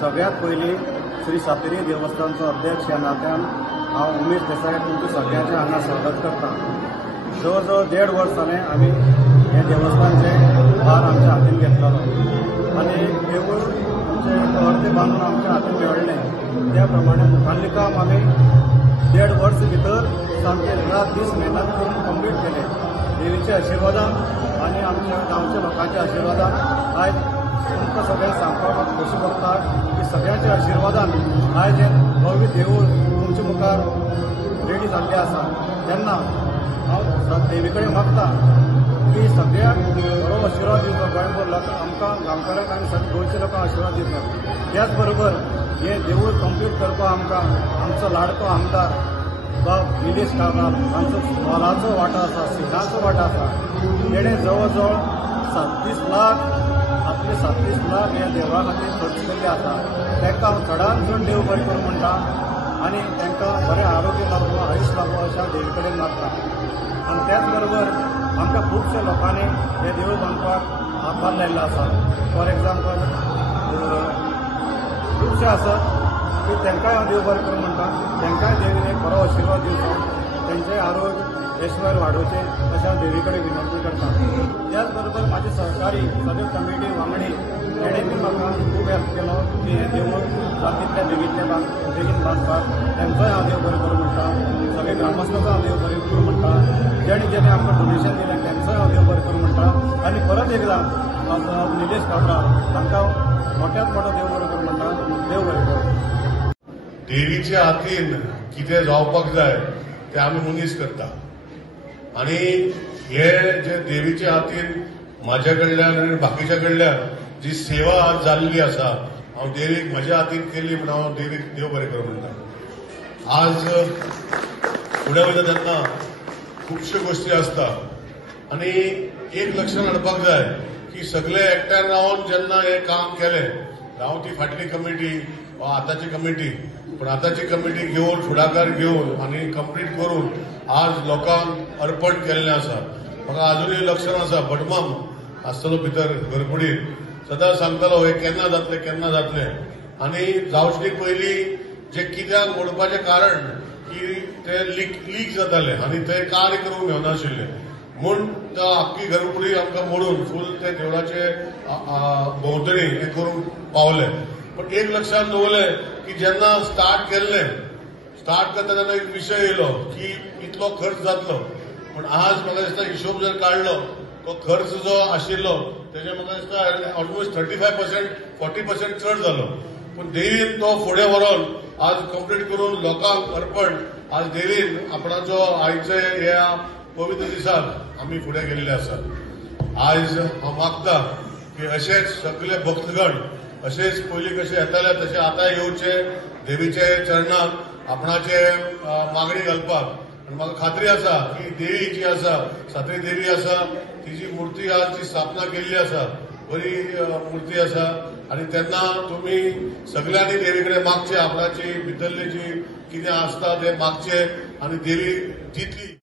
सगळ्यात पयलीं श्री सातेरी देवस्थानचो अध्यक्ष ह्या नात्यान हांव उमेश देसाय तुमच्या सगळ्यांचे हांगा स्वागत करता। जवळ जवळ 1.5 वर्स जालें आमी हे देवस्थानचे भार आमच्या हातीन घेतलेलो आनी देवूळ आमचे अर्दे बांदून आमच्या हातीन मेळ्ळें। त्या प्रमाणे मुखाल्लें काम आमी 1.5 वर्स भितर सामके रात दीस मेहनत करून कंप्लीट केले। देवीच्या आशिर्वादान आनी आमच्या गांवच्या लोकांच्या आशिर्वादान आयज तुमकां सगळ्यांक सांगपाक खोशी भोगता की सगळ्यांच्या आशिर्वादान आयज हें भव्य देवूळ तुमचे मुखार रेडी जाल्लें आसा। तेन्ना हांव देवी कडेन मागता की सगळ्यांक बरो आशिर्वाद दिवचो, गोंयभर लोकांक आमकां गांवकारांक आनी सगळ्या गोंयच्या लोकांक आशिर्वाद दिवचो। त्याच बरोबर हें देवूळ कंप्लीट करपाक आमकां आमचो लाडको आमदार बाब निलेश कामत हांचो मोलाचो वांटो आसा, सिंहाचो वांटो आसा। तेणें जवळ जवळ 37 लाख आपले 37 लाख ह्या देवळा खातीर खर्च केल्ले आसा। तांकां हांव चडांत चड देव बरें करूं म्हणटा आनी तांकां बरें आरोग्य लाभो, आयुश्य लाभो अशा देवी कडेन मागता। आनी त्याच बरोबर आमकां खुबशे लोकांनी हे देवूळ बांदपाक हातभार लायिल्लो आसा। फॉर एग्जाम्पल खुबशे आसात की तांकांय हांव देव बरें करूं म्हणटा, तांकांय देवीन एक बरो आशिर्वाद दिवचो, तांचेंय आरोग्य ऐश्वर्य वाडोवचें अशें हांव देवी कडेन विनंती करता। त्याच बरोबर म्हाजे सहकारी सगळे कमिटी वांगडी तेणें बी म्हाका खूब हेल्प केलो की हें देवूळ जातींतल्या बेगीन बांदपाक। तांचोय हांव देव बरें करूं म्हणटा, सगळे ग्रामस्थांचो हांव देव बरें करूं म्हणटा, जेणे आमकां डोनेशन दिलें तांचोय हांव देव बरें करूं म्हणटा। आनी परत एकदां निलेश कामरा तांकां मोठ्यांत मोठो देव बरें करूं म्हणटा। देव बरें करूं। देवीच्या हातीन कितें जावपाक जाय ते आमी मनीस करता आनी हे जे देवीच्या हातीन म्हाज्या कडल्यान आनी बाकीच्या कडल्यान जी सेवा आज जाल्ली आसा, हांव देवीक म्हाज्या हातीन केली म्हणून हांव देवीक देव बरें करूं म्हणटा। आज फुडें वयता तेन्ना खुबश्यो गोश्टी आसता आनी एक लक्षांत हाडपाक जाय की सगळे एकठांय रावन जेन्ना हें काम केलें, जावं ती फाटली कमिटी वा आतांची कमिटी, पण आतांची कमिटी घेवन फुडाकार घेवन आनी कंप्लीट करून आज लोकांक अर्पण केल्लें आसा। म्हाका अजूनय लक्षांत आसा भटमाम आसतलो भितर घरकुडीन सदां सांगतालो हें केन्ना जातलें आनी जावचे पयलीं जे कित्याक मोडपाचें कारण की ते लीक जाताले आनी ते कार्य करूंक मेळनाशिल्लें म्हूण तो आख्खी घरकुडी आमकां मोडून फूल ते देवळाचे भोंवतणी हें करूंक पावले। पण एक लक्षात दवरलें की जेन्ना स्टार्ट करता तेन्ना एक विशय येयलो की इतलो खर्च जातलो, पण आज म्हाका दिसता हिशोब जर काडलो तो खर्च जो आशिल्लो तेजे म्हाका दिसता ऑलमोस्ट 40% चड जालो। पूण देवीन तो फुडें व्हरोन आज कंप्लीट करून लोकांक अर्पण आज देवीन आपणाचो आयचे ह्या पवित्र दिसाक आमी फुडें गेल्ले आसात। आज हांव मागता की अशेच सगळे भक्तगण अशेच पयलीं कशे येताले तशे आतां येवचे देवीचे चरणाक आपणाचे मागणी घालपाक। आनी म्हाका खात्री आसा की देवी जी आसा, सातेरी देवी आसा, तिची मुर्ती आज जी स्थापना केल्ली आसा, बरी मुर्ती आसा आनी तेन्ना तुमी सगळ्यांनी देवी कडेन मागचें, आपणाची भितरली जी कितें आसता तें मागचें आनी देवी दितली।